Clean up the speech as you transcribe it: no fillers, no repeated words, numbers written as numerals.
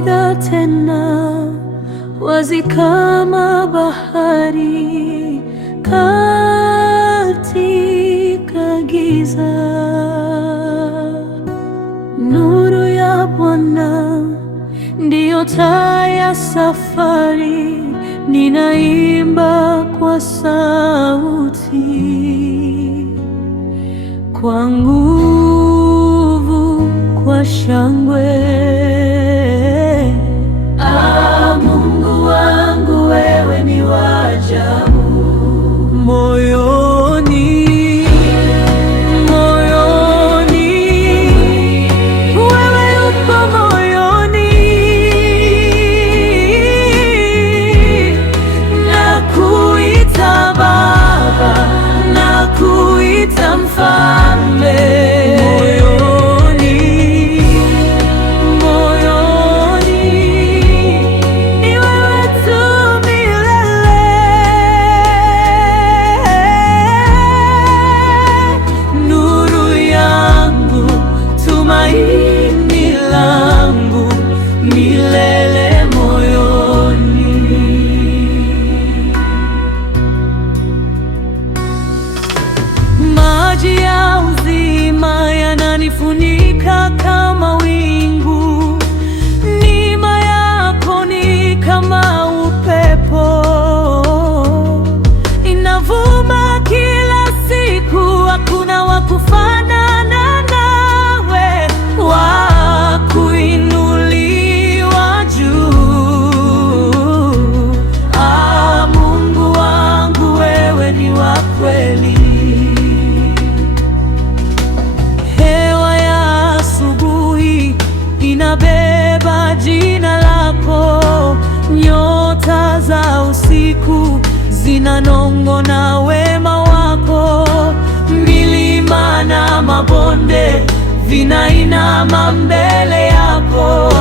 unapiga tena, wazi kama bahari katika giza. Nuru ya Bwana ndiyo taa ya safari, ninaimba kwa sauti, kwa nguvu, kwa shangwe. Mungu wangu, wewe ni wa ajabu. Moyoni wewe upo moyoni, nakuita Baba, nakuita Mfalme. Maji ya uzima yananifunika kama wingu, neema yako ni kama upepo, inavuma kila siku. Hakuna wa kufanana nawe, wa kuinuliwa juu. Mungu wangu, wewe ni wa kweli. Inabeba jina lako, nyota za usiku zinanong'ona wema wako. Milima na mabonde vinainama mbele yako.